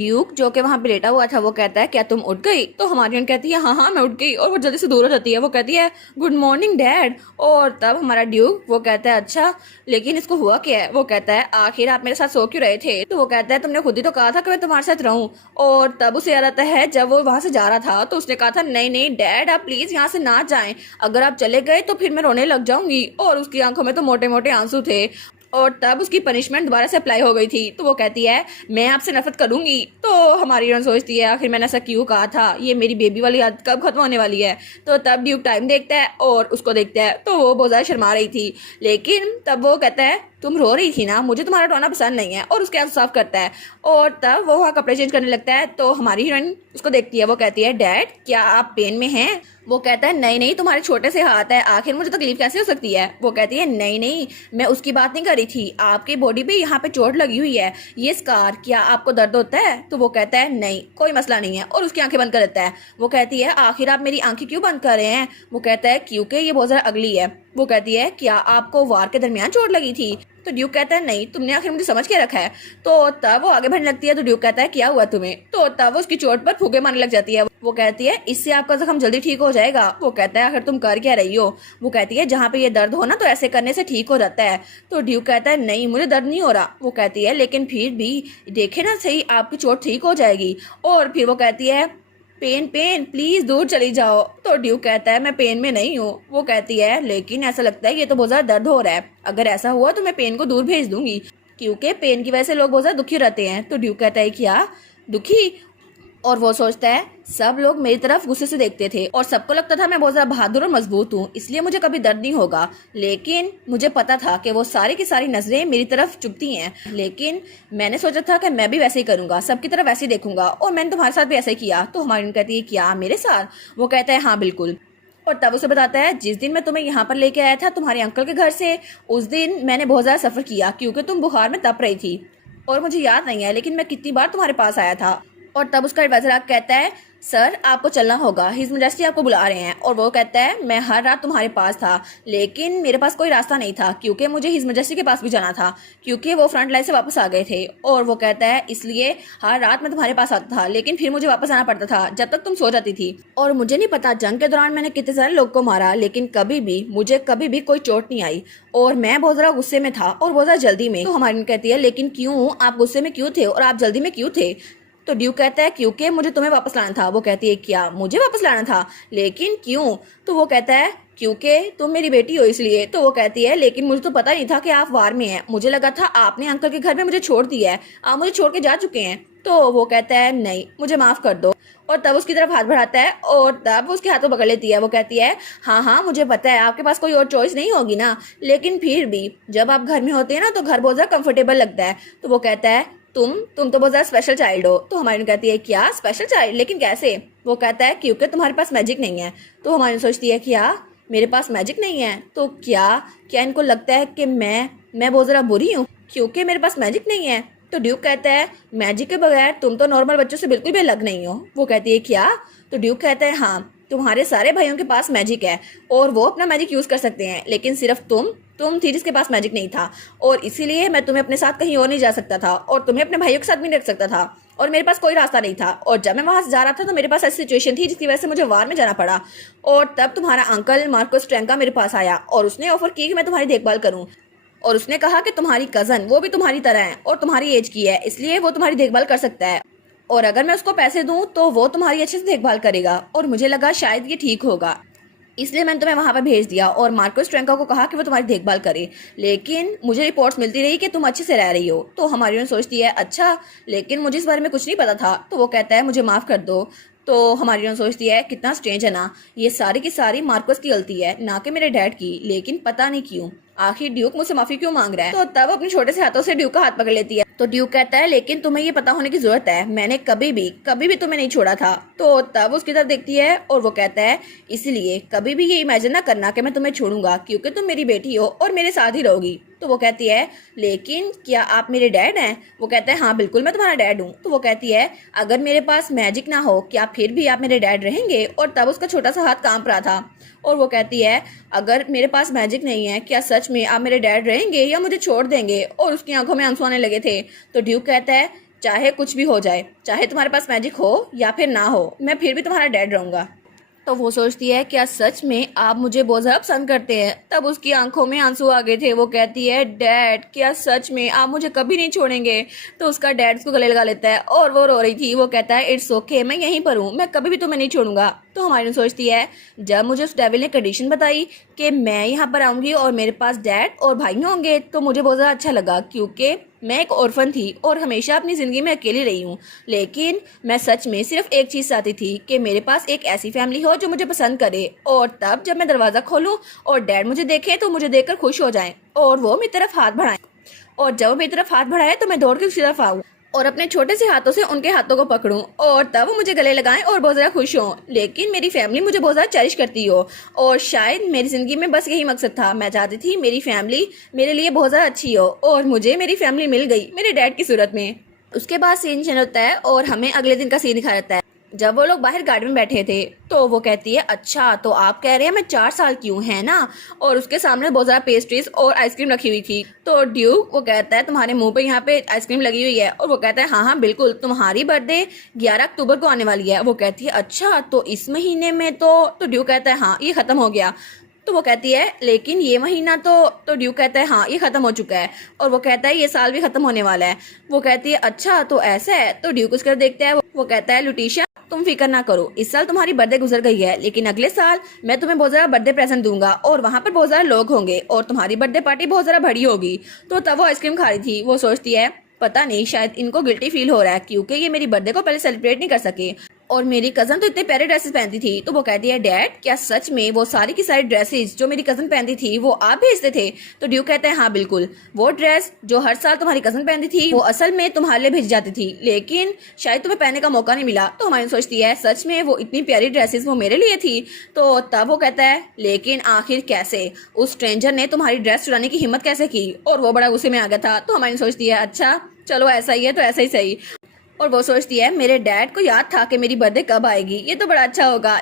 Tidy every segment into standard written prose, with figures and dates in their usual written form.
Duke जो कि वहाँ पे लेटा हुआ था वो कहता है क्या तुम उठ गई? तो हमारी कहती है हाँ हाँ मैं उठ गई, और वो जल्दी से दूर हो जाती है। वो कहती है गुड मॉर्निंग डैड। और तब हमारा ड्यूक वो कहता है अच्छा लेकिन इसको हुआ क्या है? वो कहता है आखिर आप मेरे साथ सो क्यों रहे थे? तो वो कहता है तुमने खुद ही तो कहा था कि मैं तुम्हारे साथ रहूं। और तब उसे याद आता है जब वो वहां से जा रहा था तो उसने कहा था नहीं नहीं डैड आप प्लीज यहाँ से ना जाएं, अगर आप चले गए तो फिर मैं रोने लग जाऊंगी। और उसकी आंखों में तो मोटे मोटे आंसू थे। और तब उसकी पनिशमेंट दोबारा से अप्लाई हो गई थी। तो वो कहती है मैं आपसे नफरत करूंगी। तो हमारी हीरोइन सोचती है आखिर मैंने ऐसा क्यों कहा था, ये मेरी बेबी वाली आदत कब खत्म होने वाली है। तो तब ड्यूक टाइम देखता है और उसको देखता है तो वो बहुत ज्यादा शर्मा रही थी। लेकिन तब वो कहता है तुम रो रही थी ना, मुझे तुम्हारा रोना पसंद नहीं है, और उसके आंसू साफ करता है। और तब वो वहाँ कपड़े चेंज करने लगता है। तो हमारी हीरोइन उसको देखती है, वो कहती है डैड क्या आप पेन में हैं? वो कहता है नहीं नहीं तुम्हारे छोटे से हाथ है, आखिर मुझे तकलीफ कैसे हो सकती है? वो कहती है नहीं नहीं मैं उसकी बात नहीं कर रही थी, आपकी बॉडी पे यहाँ पे चोट लगी हुई है, ये स्कार, क्या आपको दर्द होता है? तो वो कहता है नहीं कोई मसला नहीं है, और उसकी आंखें बंद कर देता है। वो कहती है आखिर आप मेरी आंखें क्यों बंद कर रहे हैं? वो कहता है क्योंकि ये बहुत ज्यादा अगली है। वो कहती है क्या आपको वार के दरमियान चोट लगी थी? तो ड्यूक कहता है नहीं तुमने आखिर मुझे समझ के रखा है। तो तब वो आगे बढ़ने लगती है। तो ड्यूक कहता है क्या हुआ तुम्हें? तो तब वो उसकी चोट पर फूके मारने लग जाती है। वो कहती है इससे आपका जख्म जल्दी ठीक हो जाएगा। वो कहता है आखिर तुम कर क्या रही हो? वो कहती है जहाँ पे ये दर्द हो ना तो ऐसे करने से ठीक हो जाता है। तो ड्यूक कहता है नहीं मुझे दर्द नहीं हो रहा। वो कहती है लेकिन फिर भी देखे ना सही आपकी चोट ठीक हो जाएगी। और फिर वो कहती है पेन पेन प्लीज दूर चली जाओ। तो ड्यूक कहता है मैं पेन में नहीं हूँ। वो कहती है लेकिन ऐसा लगता है ये तो बहुत ज्यादा दर्द हो रहा है, अगर ऐसा हुआ तो मैं पेन को दूर भेज दूंगी, क्योंकि पेन की वजह से लोग बहुत ज्यादा दुखी रहते हैं। तो ड्यूक कहता है क्या दुखी? और वो सोचता है सब लोग मेरी तरफ गुस्से से देखते थे और सबको लगता था मैं बहुत ज्यादा बहादुर और मजबूत हूँ, इसलिए मुझे कभी दर्द नहीं होगा। लेकिन मुझे पता था कि वो सारी की सारी नजरें मेरी तरफ चुपती हैं, लेकिन मैंने सोचा था कि मैं भी वैसे ही करूंगा, सबकी तरफ वैसे ही देखूंगा, और मैंने तुम्हारे साथ भी ऐसे ही किया। तो हमारी कहती है क्या मेरे साथ? वो कहता है हाँ बिल्कुल। और तब उसे बताता है जिस दिन मैं तुम्हें यहाँ पर लेके आया था तुम्हारे अंकल के घर से, उस दिन मैंने बहुत ज्यादा सफर किया क्योंकि तुम बुखार में तप रही थी, और मुझे याद नहीं है लेकिन मैं कितनी बार तुम्हारे पास आया था। और तब उसका एडवाइजर कहता है सर आपको चलना होगा, हिज मैजेस्टी आपको बुला रहे हैं। और वो कहता है मैं हर रात तुम्हारे पास था लेकिन मेरे पास कोई रास्ता नहीं था क्योंकि मुझे हिज मैजेस्टी के पास भी जाना था, क्योंकि वो फ्रंट लाइन से वापस आ गए थे। और वो कहता है इसलिए हर रात मैं तुम्हारे पास आता था लेकिन फिर मुझे वापस आना पड़ता था जब तक तुम सो जाती थी। और मुझे नहीं पता जंग के दौरान मैंने कितने सारे लोग को मारा लेकिन मुझे कभी भी कोई चोट नहीं आई, और मैं बहुत ज्यादा गुस्से में था और बहुत ज्यादा जल्दी में। तो हमारी कहती है लेकिन क्यों, आप गुस्से में क्यों थे और आप जल्दी में क्यों थे? तो ड्यूक कहता है क्योंकि मुझे तुम्हें वापस लाना था। वो कहती है क्या मुझे वापस लाना था, लेकिन क्यों? तो वो कहता है क्योंकि तुम मेरी बेटी हो इसलिए। तो वो कहती है लेकिन मुझे तो पता नहीं था कि आप वार में हैं, मुझे लगा था आपने अंकल के घर में मुझे छोड़ दिया है, आप मुझे छोड़ के जा चुके हैं। तो वो कहता है नहीं मुझे माफ कर दो। और तब उसकी तरफ हाथ बढ़ाता है और तब उसके हाथों पकड़ लेती है। वो कहती है हाँ हाँ मुझे पता है आपके पास कोई और चॉइस नहीं होगी ना, लेकिन फिर भी जब आप घर में होते हैं ना तो घर बहुत ज्यादा कंफर्टेबल लगता है। तो वो कहता है तुम तो बहुत ज्यादा स्पेशल चाइल्ड हो। तो हमारी कहती है क्या स्पेशल चाइल्ड, लेकिन कैसे? वो कहता है क्योंकि तुम्हारे पास मैजिक नहीं है। तो हमारी सोचती है क्या मेरे पास मैजिक नहीं है, तो क्या क्या इनको लगता है कि मैं बहुत ज्यादा बुरी हूँ क्योंकि मेरे पास मैजिक नहीं है? तो ड्यूक कहता है मैजिक के बगैर तुम तो नॉर्मल बच्चों से बिल्कुल भी अलग नहीं हो। वो कहती है क्या? तो ड्यूक कहता है हाँ तुम्हारे सारे भाइयों के पास मैजिक है और वो अपना मैजिक यूज कर सकते हैं, लेकिन सिर्फ तुम थी जिसके पास मैजिक नहीं था, और इसीलिए मैं तुम्हें अपने साथ कहीं और नहीं जा सकता था और तुम्हें अपने भाइयों के साथ भी नहीं रख सकता था, और मेरे पास कोई रास्ता नहीं था। और जब मैं वहां से जा रहा था तो मेरे पास ऐसी सिचुएशन थी जिसकी वजह से मुझे वार में जाना पड़ा, और तब तुम्हारा अंकल मार्कोस ट्रेंका मेरे पास आया और उसने ऑफर की कि मैं तुम्हारी देखभाल करूं, और उसने कहा कि तुम्हारी कजन वो भी तुम्हारी तरह है और तुम्हारी एज की है, इसलिए वो तुम्हारी देखभाल कर सकता है, और अगर मैं उसको पैसे दूं तो वो तुम्हारी अच्छे से देखभाल करेगा। और मुझे लगा शायद ये ठीक होगा, इसलिए मैंने तुम्हें वहां पर भेज दिया और मार्कोस ट्रेंका को कहा कि वो तुम्हारी देखभाल करे, लेकिन मुझे रिपोर्ट्स मिलती रही कि तुम अच्छे से रह रही हो। तो हमारी सोचती है अच्छा, लेकिन मुझे इस बारे में कुछ नहीं पता था। तो वो कहता है मुझे माफ कर दो। तो हमारी सोचती है कितना स्ट्रेंज है ना, ये सारी की सारी मार्कोस की गलती है ना कि मेरे डैड की, लेकिन पता नहीं क्यों आखिर ड्यूक मुझसे माफी क्यों मांग रहा है। तो तब अपने छोटे से हाथों से ड्यूक का हाथ पकड़ लेती है। तो ड्यूक कहता है लेकिन तुम्हें ये पता होने की जरूरत है, मैंने कभी भी तुम्हें नहीं छोड़ा था। तो तब उसकी तरफ देखती है और वो कहता है इसलिए कभी भी ये इमेजिन ना करना कि मैं तुम्हें छोड़ूंगा, क्योंकि तुम मेरी बेटी हो और मेरे साथ ही रहोगी। तो वो कहती है लेकिन क्या आप मेरे डैड हैं? वो कहता है हाँ बिल्कुल मैं तुम्हारा डैड हूँ। तो वो कहती है अगर मेरे पास मैजिक ना हो क्या फिर भी आप मेरे डैड रहेंगे? और तब उसका छोटा सा हाथ कांप रहा था, और वो कहती है अगर मेरे पास मैजिक नहीं है क्या सच में आप मेरे डैड रहेंगे या मुझे छोड़ देंगे? और उसकी आंखों में आंसू आने लगे थे। तो ड्यूक कहता है चाहे कुछ भी हो जाए, चाहे तुम्हारे पास मैजिक हो या फिर ना हो, मैं फिर भी तुम्हारा डैड रहूंगा। तो वो सोचती है क्या सच में आप मुझे बहुत ज़्यादा पसंद करते हैं। तब उसकी आंखों में आंसू आ गए थे। वो कहती है डैड क्या सच में आप मुझे कभी नहीं छोड़ेंगे। तो उसका डैड उसको गले लगा लेता है और वो रो रही थी। वो कहता है इट्स ओके, मैं यहीं पर हूँ, मैं कभी भी तुम्हें नहीं छोड़ूंगा। तो हमारी सोचती है जब मुझे उस डेविल ने कंडीशन बताई कि मैं यहाँ पर आऊंगी और मेरे पास डैड और भाई होंगे, तो मुझे बहुत ज़्यादा अच्छा लगा, क्योंकि मैं एक ऑर्फन थी और हमेशा अपनी ज़िंदगी में अकेली रही हूँ। लेकिन मैं सच में सिर्फ एक चीज़ चाहती थी कि मेरे पास एक ऐसी फैमिली हो जो मुझे पसंद करे। और तब जब मैं दरवाज़ा खोलूँ और डैड मुझे देखे तो मुझे देखकर खुश हो जाएं और वो मेरी तरफ हाथ बढ़ाएं। और जब वो मेरी तरफ हाथ बढ़ाए तो मैं दौड़ के उसकी तरफ आऊँ और अपने छोटे से हाथों से उनके हाथों को पकड़ूं और तब वो मुझे गले लगाएं और बहुत ज़्यादा खुश हों। लेकिन मेरी फैमिली मुझे बहुत ज़्यादा चेरिश करती हो और शायद मेरी ज़िंदगी में बस यही मकसद था। मैं चाहती थी मेरी फैमिली मेरे लिए बहुत ज़्यादा अच्छी हो और मुझे मेरी फैमिली मिल गई मेरे डैड की सूरत में। उसके बाद सीन चेंज होता है और हमें अगले दिन का सीन दिखा जाता है जब वो लोग बाहर गार्डन में बैठे थे। तो वो कहती है अच्छा तो आप कह रहे हैं मैं 4 साल की हूँ, है ना। और उसके सामने बहुत ज़्यादा पेस्ट्रीज और आइसक्रीम रखी हुई थी। तो ड्यूक वो कहता है तुम्हारे मुंह पे यहाँ पे आइसक्रीम लगी हुई है। और वो कहता है हाँ हाँ बिल्कुल, तुम्हारी बर्थडे 11 अक्टूबर को आने वाली है। वो कहती है अच्छा तो इस महीने में तो ड्यूक कहता है हाँ ये खत्म हो गया। तो वो कहती है लेकिन ये महीना तो ड्यूक कहता है हाँ ये खत्म हो चुका है। और वो कहता है ये साल भी खत्म होने वाला है। वो कहती है अच्छा तो ऐसा है। तो ड्यूक उसका देखता है। वो कहता है लुटीशा तुम फिक्र ना करो, इस साल तुम्हारी बर्थडे गुजर गई है, लेकिन अगले साल मैं तुम्हें बहुत ज्यादा बर्थडे प्रेजेंट दूंगा और वहाँ पर बहुत ज्यादा लोग होंगे और तुम्हारी बर्थडे पार्टी बहुत ज्यादा बड़ी होगी। तो तब वो आइसक्रीम खा रही थी। वो सोचती है पता नहीं शायद इनको गिल्टी फील हो रहा है क्योंकि ये मेरी बर्थडे को पहले सेलिब्रेट नहीं कर सके और मेरी कजन तो इतने प्यारे ड्रेसेस पहनती थी। तो वो कहती है डैड क्या सच में वो सारी की सारी ड्रेसेस जो मेरी कजन पहनती थी वो आप भेजते थे। तो ड्यूक कहता है हाँ बिल्कुल, वो ड्रेस जो हर साल तुम्हारी कजन पहनती थी वो असल में तुम्हारे लिए भेजी जाती थी, लेकिन शायद तुम्हें पहनने का मौका नहीं मिला। तो हमारी सोचती है सच में वो इतनी प्यारी ड्रेसेस वो मेरे लिए थी। तो तब वो कहता है लेकिन आखिर कैसे उस स्ट्रेंजर ने तुम्हारी ड्रेस चुराने की हिम्मत कैसे की। और वो बड़ा गुस्से में आ गया था। तो हमारी सोचती है अच्छा चलो ऐसा ही है तो ऐसा ही सही। और वो सोचती है मेरे डैड को याद था कि मेरी बर्थडे कब आएगी, ये तो बड़ा अच्छा होगा।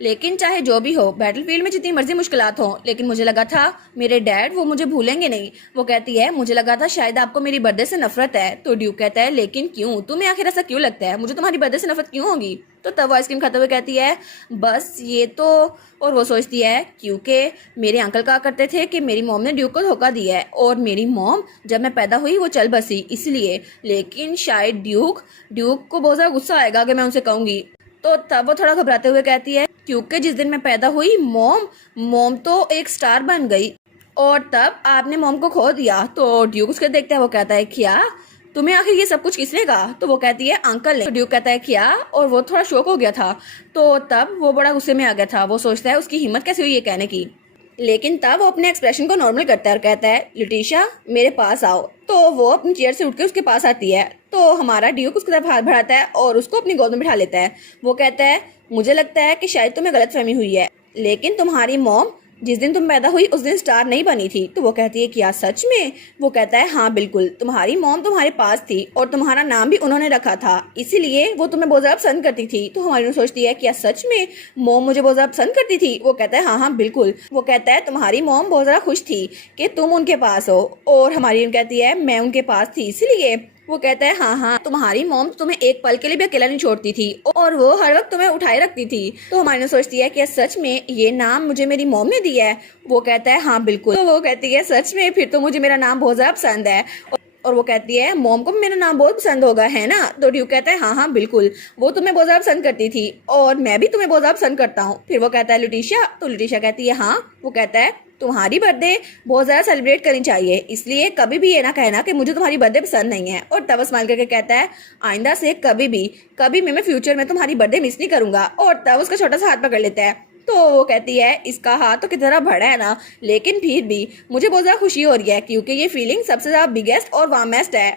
लेकिन चाहे जो भी हो बैटलफील्ड में जितनी मर्जी मुश्किलात हो, लेकिन मुझे लगा था मेरे डैड वो मुझे भूलेंगे नहीं। वो कहती है मुझे लगा था शायद आपको मेरी बर्थडे से नफरत है। तो ड्यूक कहता है लेकिन क्यों, तुम्हें आखिर ऐसा क्यों लगता है, मुझे तुम्हारी बर्थडे से नफरत क्यों होगी। तो तब वो आइसक्रीम खाते हुए कहती है बस ये तो। और वो सोचती है क्योंकि मेरे अंकल कहा करते थे कि मेरी मॉम ने ड्यूक को धोखा दिया है और मेरी मॉम जब मैं पैदा हुई वो चल बसी इसलिए। लेकिन शायद ड्यूक को बहुत ज़्यादा गुस्सा आएगा कि मैं उनसे कहूँगी। तो तब वो थोड़ा घबराते हुए कहती है क्योंकि जिस दिन मैं पैदा हुई मॉम तो एक स्टार बन गई और तब आपने मॉम को खो दिया। तो ड्यूक उसके देखता है। वो कहता है क्या तुम्हें आखिर ये सब कुछ किसने कहा। तो वो कहती है अंकल ने। तो ड्यूक कहता है क्या, और वो थोड़ा शॉक हो गया था। तो तब वो बड़ा गुस्से में आ गया था। वो सोचता है उसकी हिम्मत कैसे हुई ये कहने की। लेकिन तब वो अपने एक्सप्रेशन को नॉर्मल करता है और कहता है लिटिशा मेरे पास आओ। तो वो अपनी चेयर से उठकर उसके पास आती है। तो हमारा ड्यूक उसकी तरफ हाथ बढ़ाता है और उसको अपनी गोद में बिठा लेता है। वो कहता है मुझे लगता है कि शायद तुम्हें गलतफहमी हुई है, लेकिन तुम्हारी मॉम जिस दिन तुम पैदा हुई उस दिन स्टार नहीं बनी थी। तो वो कहती है क्या सच में। वो कहता है हाँ बिल्कुल, तुम्हारी मॉम तुम्हारे पास थी और तुम्हारा नाम भी उन्होंने रखा था, इसीलिए वो तुम्हें बहुत ज्यादा पसंद करती थी। तो हमारी सोचती है क्या सच में मॉम मुझे बहुत ज्यादा पसंद करती थी। वो कहता है हाँ हाँ बिल्कुल। वो कहता है तुम्हारी मॉम बहुत ज्यादा खुश थी कि तुम उनके पास हो और हमारी कहती है मैं उनके पास थी इसीलिए। वो कहता है हाँ हाँ, तुम्हारी मॉम तुम्हें एक पल के लिए भी अकेला नहीं छोड़ती थी और वो हर वक्त तुम्हें उठाए रखती थी। तो हमारी सोचती है कि सच में ये नाम मुझे मेरी मॉम ने दिया है। वो कहता है हाँ बिल्कुल। तो वो कहती है सच में फिर तो मुझे मेरा नाम बहुत ज्यादा पसंद है। और वो कहती है मॉम को मेरा नाम बहुत पसंद होगा, है ना। तो ड्यूक कहता है हाँ हाँ बिल्कुल, वो तुम्हें बहुत ज्यादा पसंद करती थी और मैं भी तुम्हें बहुत ज्यादा पसंद करता हूँ। फिर वो कहता है लुटिशा। तो लुटिशा कहती है हाँ। वो कहता है तुम्हारी बर्थडे बहुत ज्यादा सेलिब्रेट करनी चाहिए, इसलिए कभी भी ये ना कहना कि मुझे तुम्हारी बर्थडे पसंद नहीं है। और तब स्माइल करके कहता है आइंदा से कभी मैं फ्यूचर में तुम्हारी बर्थडे मिस नहीं करूंगा। और तब उसका छोटा सा हाथ पकड़ लेता है। तो वो कहती है इसका हाथ तो कितना बड़ा है ना, लेकिन फिर भी मुझे बहुत ज्यादा खुशी हो रही है क्योंकि ये फीलिंग सबसे ज्यादा बिगेस्ट और वार्मेस्ट है।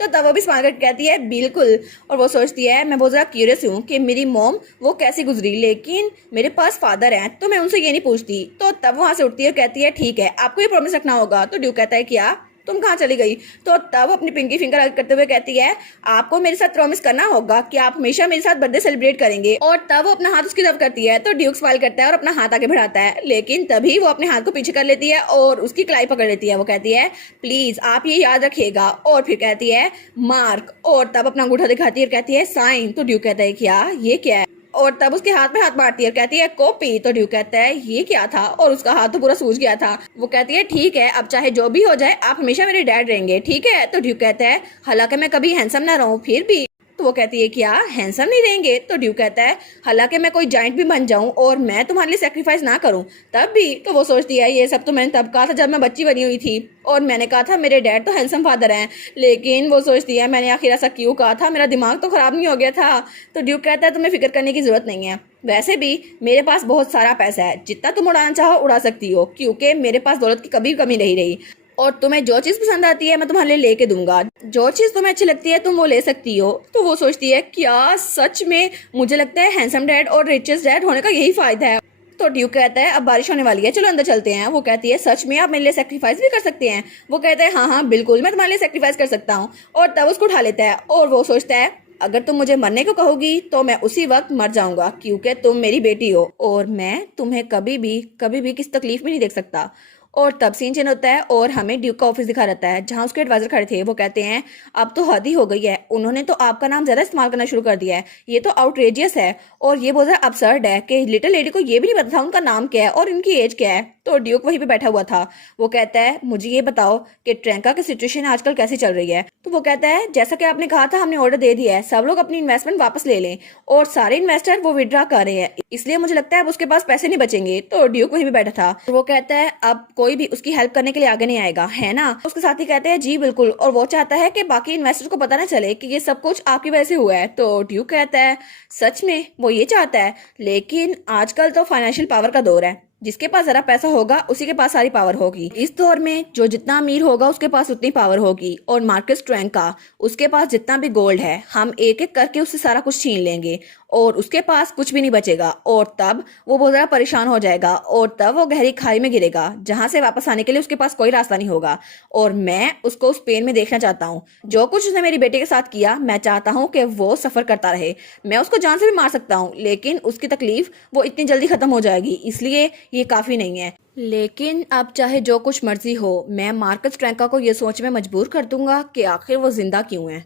तो तब वो भी स्माइल करके कहती है बिल्कुल। और वो सोचती है मैं बहुत ज़्यादा क्यूरियस हूँ कि मेरी मॉम वो कैसी गुजरी, लेकिन मेरे पास फादर हैं तो मैं उनसे ये नहीं पूछती। तो तब वहाँ से उठती है और कहती है ठीक है आपको ये प्रॉमिस रखना होगा। तो ड्यूक कहता है क्या। तुम कहाँ चली गई? तो तब अपनी पिंकी फिंगर करते हुए कहती है, आपको मेरे साथ प्रॉमिस करना होगा कि आप हमेशा मेरे साथ बर्थडे सेलिब्रेट करेंगे। और तब वो अपना हाथ उसकी तरफ करती है तो ड्यूक स्माइल करता है और अपना हाथ आगे बढ़ाता है, लेकिन तभी वो अपने हाथ को पीछे कर लेती है और उसकी कलाई पकड़ लेती है। वो कहती है, प्लीज आप ये याद रखिएगा। और फिर कहती है, मार्क। और तब अपना अंगूठा दिखाती है और कहती है, साइन। तो ड्यूक कहता है, क्या ये क्या है? और तब उसके हाथ में हाथ मारती है और कहती है, कॉपी। तो ड्यूक कहता है, ये क्या था? और उसका हाथ तो पूरा सूज गया था। वो कहती है, ठीक है, अब चाहे जो भी हो जाए आप हमेशा मेरे डैड रहेंगे, ठीक है? तो ड्यूक कहता है, हालांकि मैं कभी हैंडसम ना रहूं फिर भी। तो वो कहती है, क्या हैंडसम नहीं रहेंगे? तो ड्यूक कहता है, हालांकि मैं कोई जाइंट भी बन जाऊं और मैं तुम्हारे लिए सेक्रीफाइस ना करूं तब भी। तो वो सोचती है, ये सब तो मैंने तब कहा था जब मैं बच्ची बनी हुई थी और मैंने कहा था मेरे डैड तो हैंडसम फादर हैं। लेकिन वो सोचती है, मैंने आखिर ऐसा क्यों कहा था? मेरा दिमाग तो खराब नहीं हो गया था? तो ड्यूक कहता है, तुम्हें फिक्र करने की जरूरत नहीं है, वैसे भी मेरे पास बहुत सारा पैसा है, जितना तुम उड़ाना चाहो उड़ा सकती हो, क्योंकि मेरे पास दौलत की कभी कमी नहीं रही। और तुम्हें जो चीज पसंद आती है मैं तुम्हारे लिए लेके दूंगा, जो चीज तुम्हें अच्छी लगती है तुम वो ले सकती हो। तो वो सोचती है, क्या सच में? मुझे लगता है हैंडसम डैड और रिचेस्ट डैड होने का यही फायदा है। तो ड्यूक कहता है, अब बारिश होने वाली है, चलो अंदर चलते हैं। वो कहती है, सच में आप मेरे लिए सेक्रीफाइस भी कर सकते हैं? वो कहता है, हाँ हाँ बिल्कुल, मैं तुम्हारे लिए सेक्रीफाइस कर सकता हूँ। और तब उसको उठा लेता है और वो सोचता है, अगर तुम मुझे मरने को कहोगी तो मैं उसी वक्त मर जाऊंगा, क्योंकि तुम मेरी बेटी हो और मैं तुम्हें कभी भी किसी तकलीफ में नहीं देख सकता। और तब सीन चेंज होता है और हमें ड्यूक का ऑफिस दिखा रहता है, जहां उसके एडवाइजर खड़े थे। वो कहते हैं, अब तो हद ही हो गई है, उन्होंने तो आपका नाम ज्यादा इस्तेमाल करना शुरू कर दिया है, ये तो आउटरेजियस है और ये बहुत ज्यादा अपसर्ड है कि लिटिल लेडी को ये भी नहीं पता था उनका नाम क्या है और इनकी एज क्या है। तो ड्यूक वहीं पे बैठा हुआ था। वो कहता है, मुझे ये बताओ कि ट्रैंका की सिचुएशन आजकल कैसी चल रही है? तो वो कहता है, जैसा कि आपने कहा था हमने ऑर्डर दे दिया है, सब लोग अपनी इन्वेस्टमेंट वापस ले लें और सारे इन्वेस्टर वो विड्रॉ कर रहे हैं, इसलिए मुझे लगता है अब उसके पास पैसे नहीं बचेंगे। तो ड्यूक वहीं पे बैठा था। तो वो कहता है, अब कोई भी उसकी हेल्प करने के लिए आगे नहीं आएगा, है ना? उसके साथ ही कहते हैं, जी बिल्कुल, और वो चाहता है कि बाकी इन्वेस्टर्स को पता ना चले कि ये सब कुछ आपकी वजह से हुआ है। तो ड्यूक कहता है, सच में वो ये चाहता है? लेकिन आजकल तो फाइनेंशियल पावर का दौर है, जिसके पास जरा पैसा होगा उसी के पास सारी पावर होगी। इस दौर में जो जितना अमीर होगा उसके पास उतनी पावर होगी। और मार्कस ट्रैंका, उसके पास जितना भी गोल्ड है हम एक एक करके उससे सारा कुछ छीन लेंगे और उसके पास कुछ भी नहीं बचेगा। और तब वो बहुत ज्यादा परेशान हो जाएगा और तब वो गहरी खाई में गिरेगा, जहां से वापस आने के लिए उसके पास कोई रास्ता नहीं होगा। और मैं उसको उस पेन में देखना चाहता हूँ, जो कुछ उसने मेरी बेटे के साथ किया, मैं चाहता हूँ कि वो सफर करता रहे। मैं उसको जान से भी मार सकता हूँ, लेकिन उसकी तकलीफ वो इतनी जल्दी खत्म हो जाएगी, इसलिए ये काफी नहीं है। लेकिन अब चाहे जो कुछ मर्जी हो, मैं मार्कस ट्रैंका को ये सोच में मजबूर कर दूंगा कि आखिर वो जिंदा क्यों है।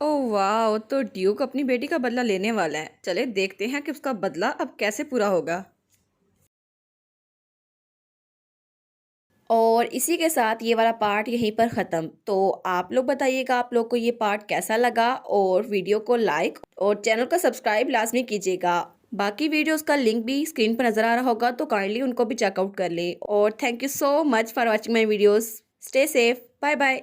ओह वाह, तो ड्यूक अपनी बेटी का बदला लेने वाला है। चले देखते हैं कि उसका बदला अब कैसे पूरा होगा। और इसी के साथ ये वाला पार्ट यहीं पर ख़त्म। तो आप लोग बताइएगा आप लोग को ये पार्ट कैसा लगा, और वीडियो को लाइक और चैनल को सब्सक्राइब लाजमी कीजिएगा। बाकी वीडियोस का लिंक भी स्क्रीन पर नज़र आ रहा होगा, तो काइंडली उनको भी चेकआउट कर ले। और thank you so much for watching my videos. Stay safe, bye bye.